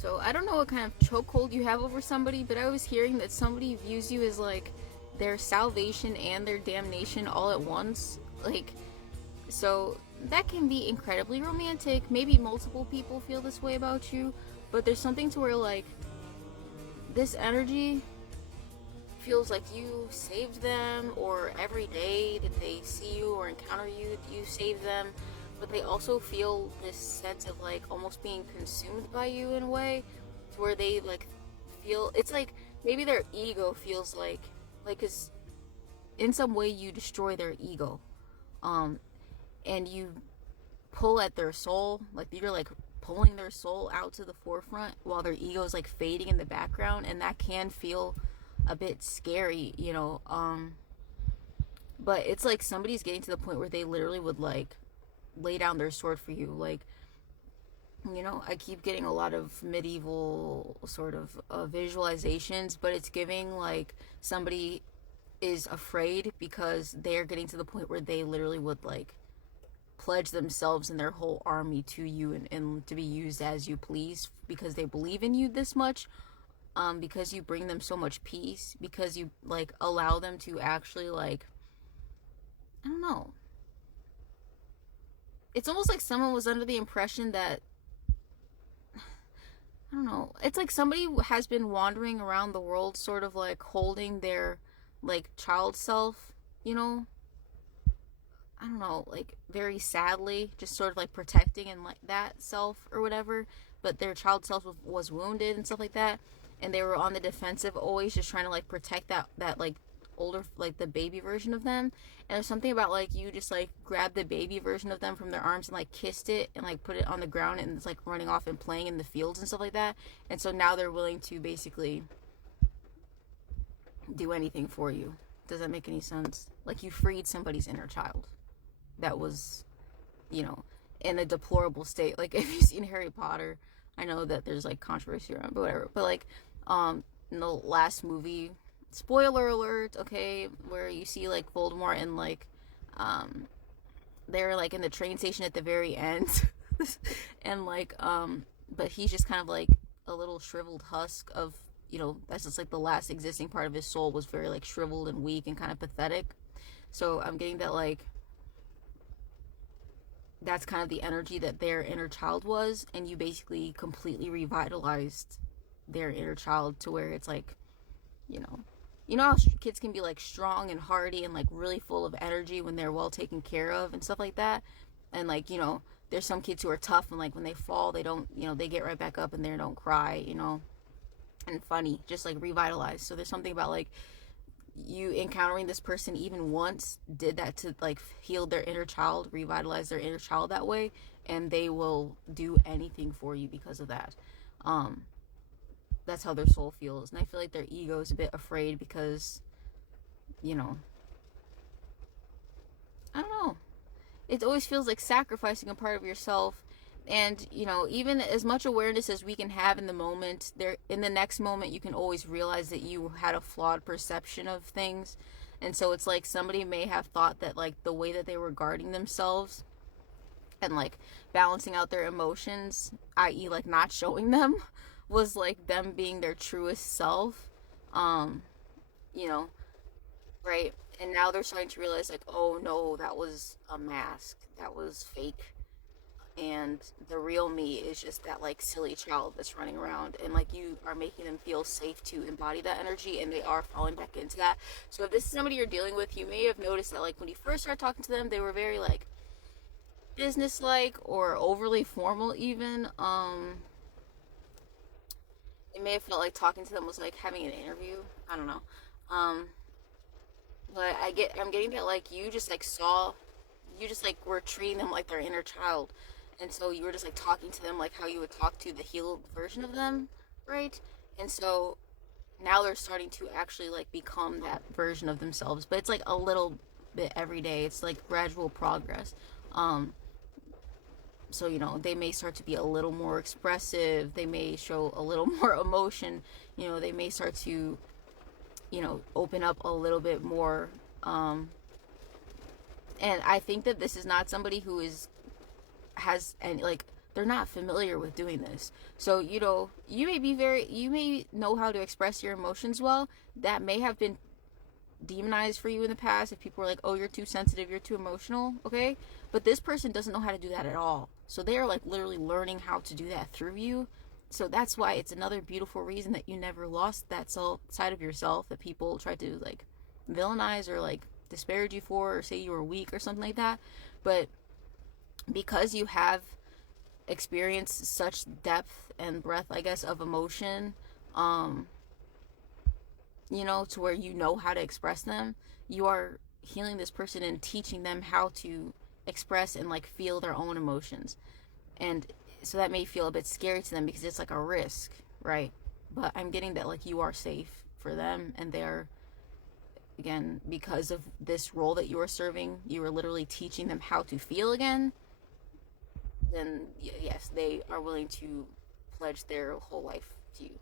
So I don't know what kind of chokehold you have over somebody, but I was hearing that somebody views you as like their salvation and their damnation all at once. Like, so that can be incredibly romantic. Maybe multiple people feel this way about you, but there's something to where like this energy feels like you saved them, or every day that they see you or encounter you, you save them. But they also feel this sense of like almost being consumed by you in a way, to where they like feel it's like maybe their ego feels like because in some way you destroy their ego, um, and you pull at their soul, like you're like pulling their soul out to the forefront while their ego is like fading in the background, and that can feel a bit scary, but it's like somebody's getting to the point where they literally would like lay down their sword for you. Like, I keep getting a lot of medieval sort of visualizations, but it's giving like somebody is afraid because they're getting to the point where they literally would like pledge themselves and their whole army to you, and to be used as you please because they believe in you this much, because you bring them so much peace, because you like allow them to actually like, I don't know, it's almost like someone was under the impression that, I don't know, it's like somebody has been wandering around the world sort of like holding their like child self, you know I don't know, like very sadly, just sort of like protecting and like that self or whatever, but their child self was wounded and stuff like that, and they were on the defensive, always just trying to like protect that like older, like the baby version of them. And there's something about like you just like grabbed the baby version of them from their arms and like kissed it and like put it on the ground, and it's like running off and playing in the fields and stuff like that. And so now they're willing to basically do anything for you. Does that make any sense? Like you freed somebody's inner child that was, you know, in a deplorable state. Like if you've seen Harry Potter, I know that there's like controversy around it, but whatever. But like, in the last movie, spoiler alert, okay, where you see like Voldemort and like, they're like in the train station at the very end, and like, but he's just kind of like a little shriveled husk of, that's just like the last existing part of his soul was very like shriveled and weak and kind of pathetic. So I'm getting that like that's kind of the energy that their inner child was, and you basically completely revitalized their inner child to where it's like, how kids can be like strong and hardy and like really full of energy when they're well taken care of and stuff like that. And like, there's some kids who are tough and like when they fall they don't, they get right back up and they don't cry, and funny, just like revitalized. So there's something about like you encountering this person even once did that to like heal their inner child, revitalize their inner child that way, and they will do anything for you because of that. That's how their soul feels. And I feel like their ego is a bit afraid because, I don't know, it always feels like sacrificing a part of yourself. And even as much awareness as we can have in the moment, there in the next moment you can always realize that you had a flawed perception of things. And so it's like somebody may have thought that like the way that they were guarding themselves and like balancing out their emotions, i.e. like not showing them, was like them being their truest self. You know right? And now they're starting to realize like, oh no, that was a mask, that was fake, and the real me is just that like silly child that's running around. And like you are making them feel safe to embody that energy, and they are falling back into that. So if this is somebody you're dealing with, you may have noticed that like when you first started talking to them, they were very like business-like or overly formal even. It may have felt like talking to them was like having an interview, I don't know. But I'm getting that like you just like saw, you just like were treating them like their inner child, and so you were just like talking to them like how you would talk to the healed version of them, right? And so now they're starting to actually like become that version of themselves, but it's like a little bit every day. It's like gradual progress. So they may start to be a little more expressive, they may show a little more emotion, they may start to open up a little bit more. And I think that this is not somebody who has any like they're not familiar with doing this. So, you may know how to express your emotions well. That may have been demonized for you in the past. If people were like, oh, you're too sensitive, you're too emotional, okay? But this person doesn't know how to do that at all. So they are like literally learning how to do that through you. So that's why it's another beautiful reason that you never lost that side of yourself that people tried to like villainize or like disparage you for, or say you were weak or something like that. But because you have experienced such depth and breadth, I guess, of emotion, um, to where you know how to express them, you are healing this person and teaching them how to express and like feel their own emotions. And so that may feel a bit scary to them because it's like a risk, right? But I'm getting that like you are safe for them, and they're, again, because of this role that you are serving, you are literally teaching them how to feel again. Then yes, they are willing to pledge their whole life to you,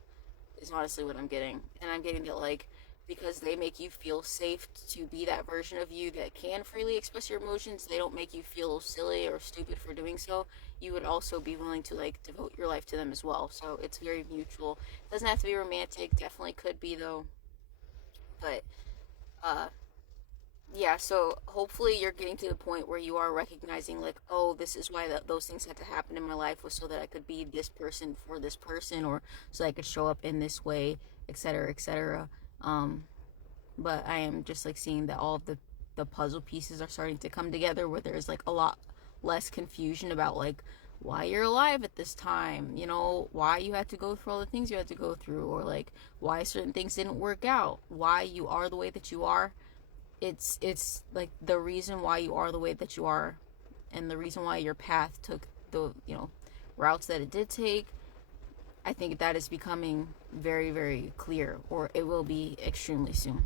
is honestly what I'm getting. And I'm getting that like, because they make you feel safe to be that version of you that can freely express your emotions, they don't make you feel silly or stupid for doing so. You would also be willing to like devote your life to them as well. So it's very mutual. It doesn't have to be romantic, definitely could be though. But uh yeah, so hopefully you're getting to the point where you are recognizing like, oh, this is why those things had to happen in my life, was so that I could be this person for this person, or so I could show up in this way, etc., etc. um but I am just like seeing that all of the puzzle pieces are starting to come together, where there's like a lot less confusion about like why you're alive at this time, why you had to go through all the things you had to go through, or like why certain things didn't work out, why you are the way that you are. It's like the reason why you are the way that you are, and the reason why your path took the routes that it did take. I think that is becoming very, very clear, or it will be extremely soon.